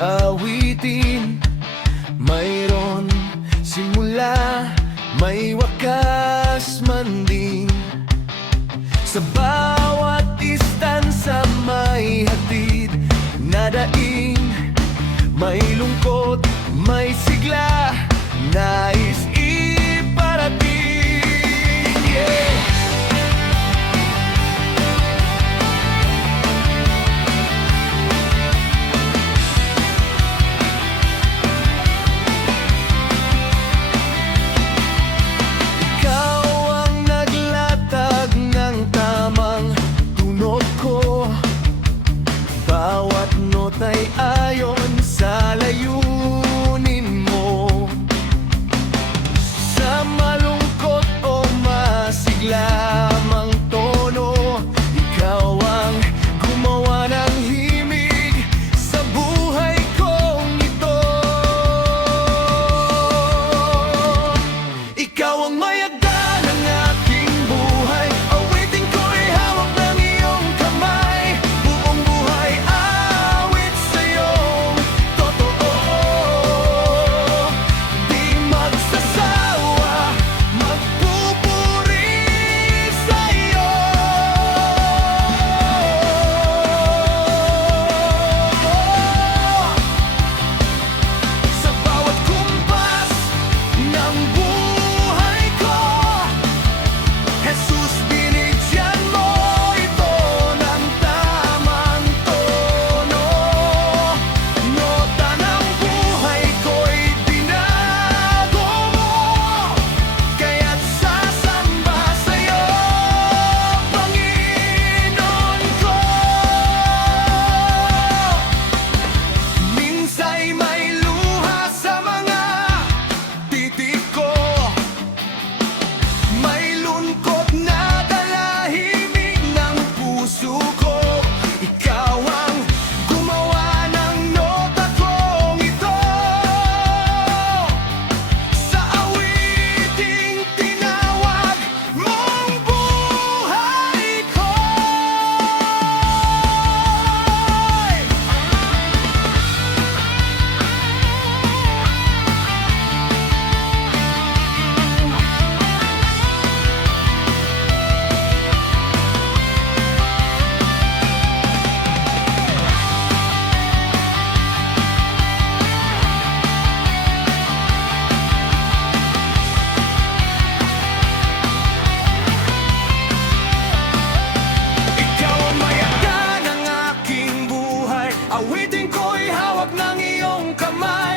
Awitin, mayroon simula, may wakas man din. Sa bawat istansa may hatid na daing, may lungkot, may sigla, nais iparating. Yeah. Bawat nota'y ayon sa layunin mo. Sa malungkot o masigla mang tono, ikaw ang gumawa ng himig sa buhay kong ito. Ikaw ang mayagda ng aking buhay, awitin ko'y hawak ng iyong kamay. Buong buhay awit sa'yong totoo, di magsasawa, magpupuri sa'yo. Sa bawat kumpas ng buhay ko, Jesus, binigyan mo ito ng tamang tono. Nota ng buhay ko'y binago mo, kaya't sasamba sa'yo, Panginoon ko. Minsa'y may luha sa mga titik ko, may lungkot na dalahimik ng puso ko. Ikaw ang gumawa ng nota kong ito, sa awiting tinawag mong buhay ko. Ikaw ang mayagda ng aking buhay, awitin ko'y hawak ng iyong kamay.